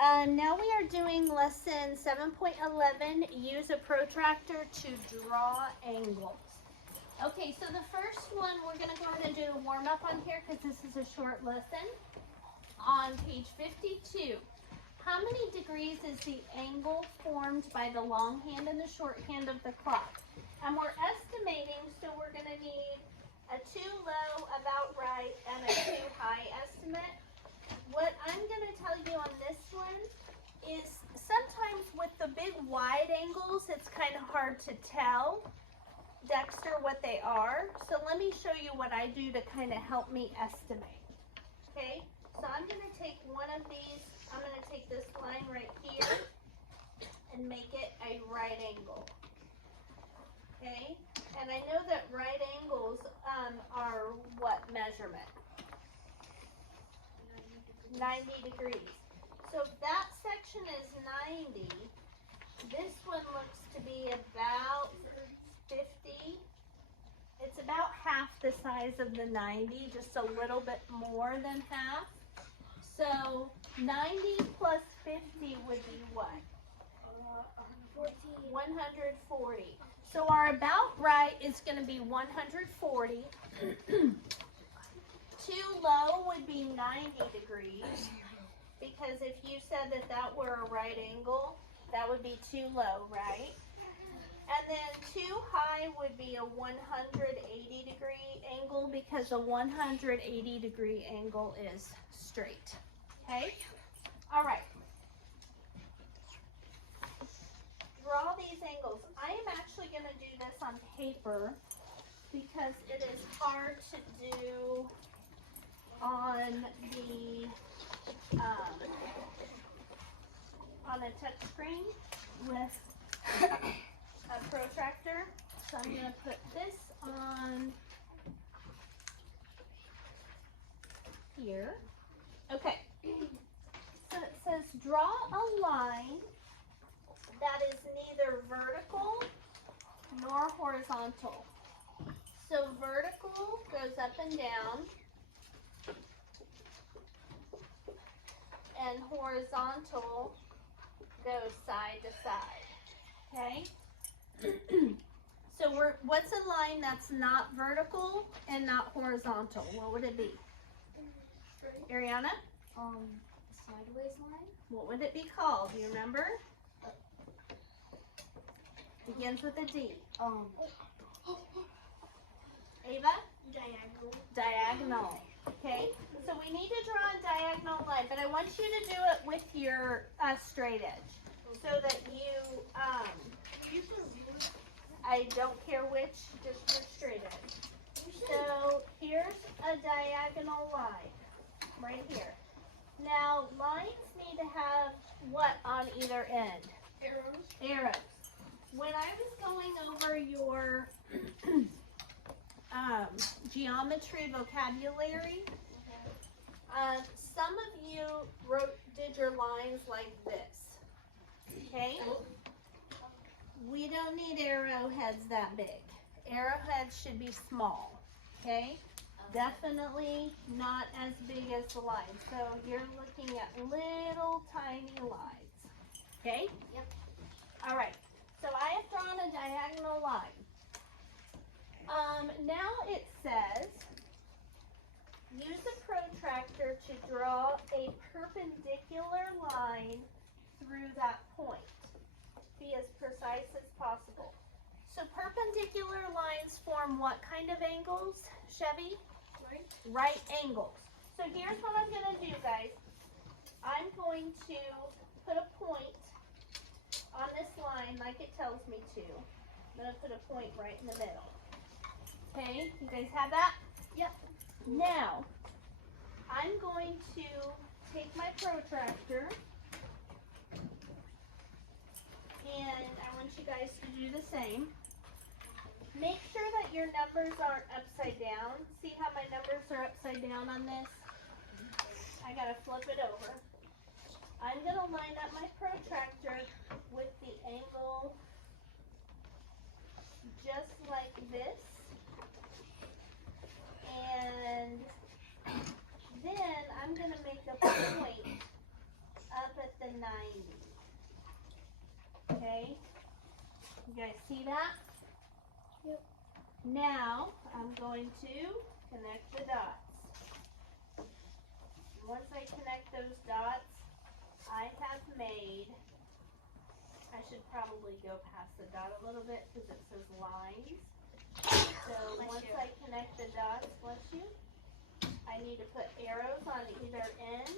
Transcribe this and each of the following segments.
Now we are doing lesson 7.11, use a protractor to draw angles. Okay, so the first one, we're going to go ahead and do the warm-up on here because this is a short lesson. On page 52, how many degrees is the angle formed by the long hand and the short hand of the clock? And we're estimating, so we're going to need a too low, about right, and a too high estimate. What I'm going to tell you on this one is sometimes with the big wide angles, it's kind of hard to tell, Dexter, what they are. So let me show you what I do to kind of help me estimate. Okay, so I'm going to take one of these, I'm going to take this line right here and make it a right angle. Okay, and I know that right angles are what measurement? 90 degrees. So if that section is 90, this one looks to be about 50. It's about half the size of the 90, just a little bit more than half. So 90 plus 50 would be what? 140. So our about right is going to be 140. Too low would be 90 degrees, because if you said that that were a right angle, that would be too low, right? And then too high would be a 180 degree angle, because a 180 degree angle is straight. Okay? All right. Draw these angles. I am actually going to do this on paper because it is hard to do on the on a touch screen with a protractor. So I'm going to put this on here. Okay. So it says draw a line that is neither vertical nor horizontal. So vertical goes up and down, and horizontal goes side to side. Okay? So what's a line that's not vertical and not horizontal? What would it be? Straight. Ariana? Sideways line. What would it be called? Do you remember? Begins with a D. Ava? Diagonal. Diagonal. Okay? So we need to draw a diagonal line, but I want you to do it with your straight edge, so that you, I don't care which, just your straight edge. So here's a diagonal line, right here. Now, lines need to have what on either end? Arrows. Arrows. When I was going over your geometry vocabulary, some of you did your lines like this. Okay? We don't need arrowheads that big. Arrowheads should be small. Okay? Definitely not as big as the line. So you're looking at little tiny lines. Okay? Yep. All right. So I have drawn a diagonal line. Now it says, use a protractor to draw a perpendicular line through that point. Be as precise as possible. So perpendicular lines form what kind of angles, Chevy? Right angles. So here's what I'm going to do, guys. I'm going to put a point on this line like it tells me to. I'm going to put a point right in the middle. Okay, you guys have that? Yep. Now, I'm going to take my protractor, and I want you guys to do the same. Make sure that your numbers aren't upside down. See how my numbers are upside down on this? I gotta flip it over. I'm gonna line up my protractor with the angle just like this. And then I'm going to make a point up at the 90. Okay? You guys see that? Yep. Now, I'm going to connect the dots. Once I connect those dots, I have made, I should probably go past the dot a little bit because it says lines. So once I connect the dots, bless you, I need to put arrows on either end,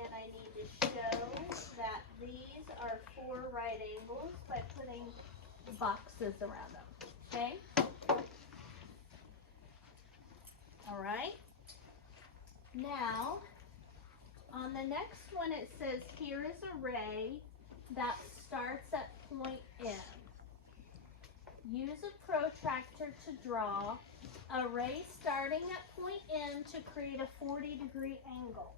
and I need to show that these are 4 right angles by putting boxes around them, okay? All right. Now, on the next one it says, here is a ray that starts at point M. Use a protractor to draw a ray starting at point M to create a 40-degree angle.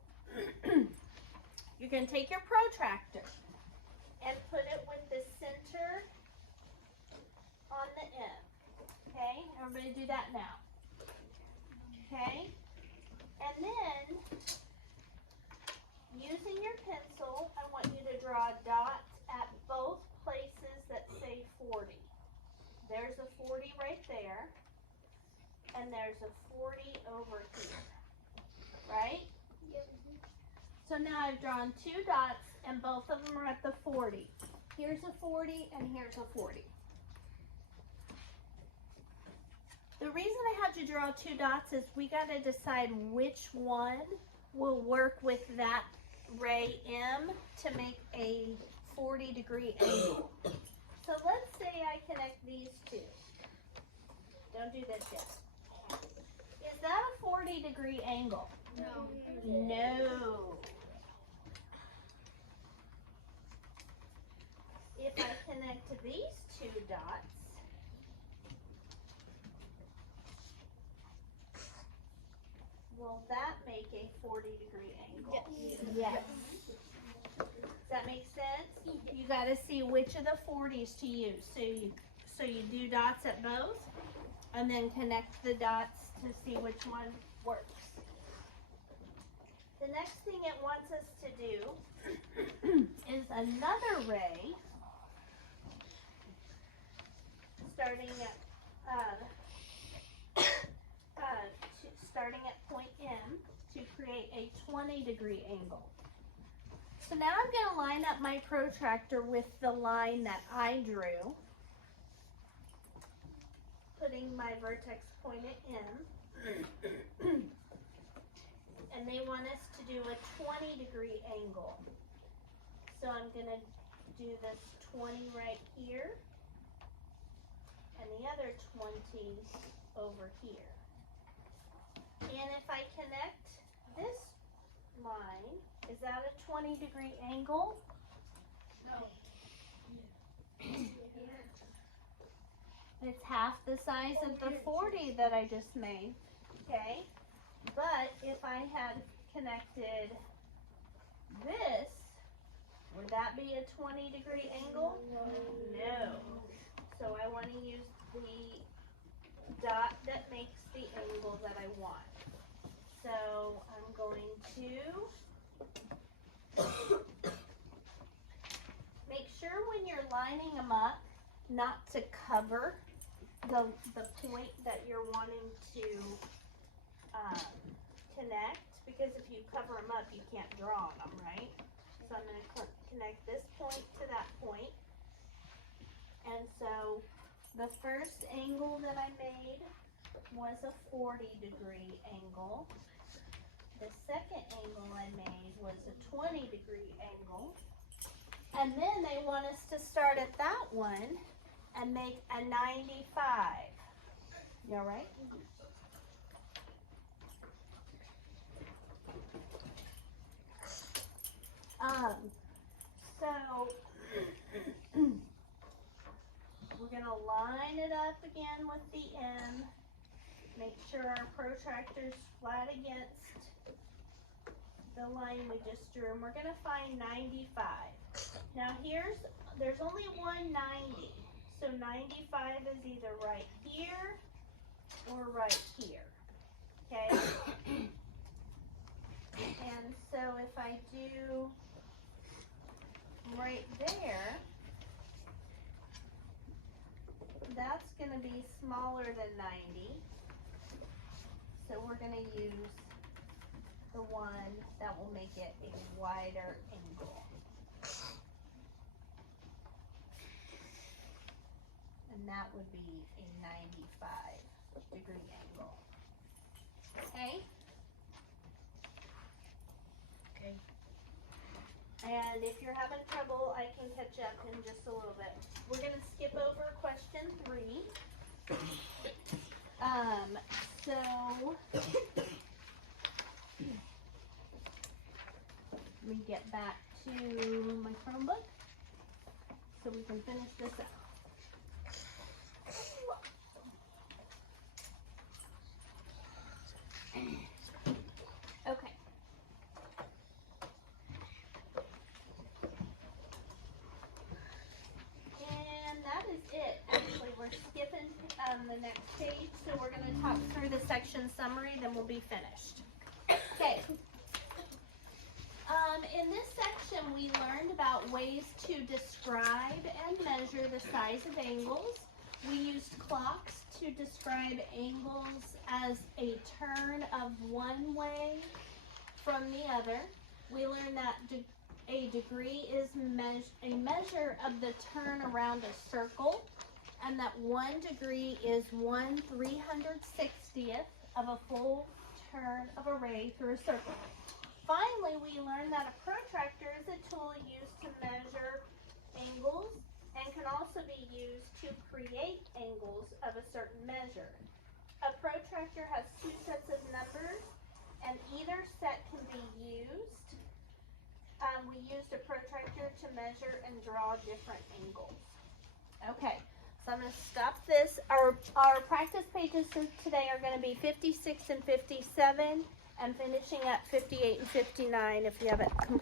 You're going to take your protractor and put it with the center on the M. Okay, everybody do that now. Okay, and then using your pencil, I want you to draw dots at both places that say 40. There's a 40 right there, and there's a 40 over here, right? Yep. So now I've drawn 2 dots, and both of them are at the 40. Here's a 40, and here's a 40. The reason I had to draw 2 dots is we got to decide which one will work with that ray M to make a 40-degree angle. So let's say I connect these 2. Don't do this yet. Is that a 40-degree angle? No. No. If I connect these 2 dots, will that make a 40-degree angle? Yes. Does that make sense? You got to see which of the 40s to use. So you do dots at both, and then connect the dots to see which one works. The next thing it wants us to do is another ray starting at point M to create a 20-degree angle. So now I'm going to line up my protractor with the line that I drew, putting my vertex point at M. And they want us to do a 20-degree angle. So I'm going to do this 20 right here, and the other 20 over here. And if I connect this line, is that a 20-degree angle? No. It's half the size of the 40 that I just made, okay? But if I had connected this, would that be a 20-degree angle? No. So I want to use the dot that makes the angle that I want. So I'm going to make sure when you're lining them up not to cover the point that you're wanting to connect, because if you cover them up you can't draw on them, right? So I'm going to connect this point to that point. And so the first angle that I made was a 40-degree angle. The second angle I made was a 20-degree angle. And then they want us to start at that one and make a 95. You all right? So we're going to line it up again with the M. Make sure our protractor's flat against the line we just drew, and we're going to find 95. Now there's only one 90, so 95 is either right here or right here, okay? And so if I do right there, that's going to be smaller than 90. So we're going to use the one that will make it a wider angle. And that would be a 95-degree angle. Okay? Okay. And if you're having trouble, I can catch up in just a little bit. We're going to skip over question 3. So let me get back to my Chromebook so we can finish this up. Okay. And that is it. Actually, we're skipping the next page, so we're going to talk through the section summary, then we'll be finished. Okay. In this section, we learned about ways to describe and measure the size of angles. We used clocks to describe angles as a turn of one way from the other. We learned that a degree is a measure of the turn around a circle, and that 1 degree is 1/360th of a full turn of a ray through a circle. Finally, we learned that a protractor is a tool used to measure angles and can also be used to create angles of a certain measure. A protractor has 2 sets of numbers, and either set can be used. We used a protractor to measure and draw different angles. Okay, so I'm going to stop this. Our practice pages today are going to be 56 and 57, and finishing at 58 and 59 if you haven't completed.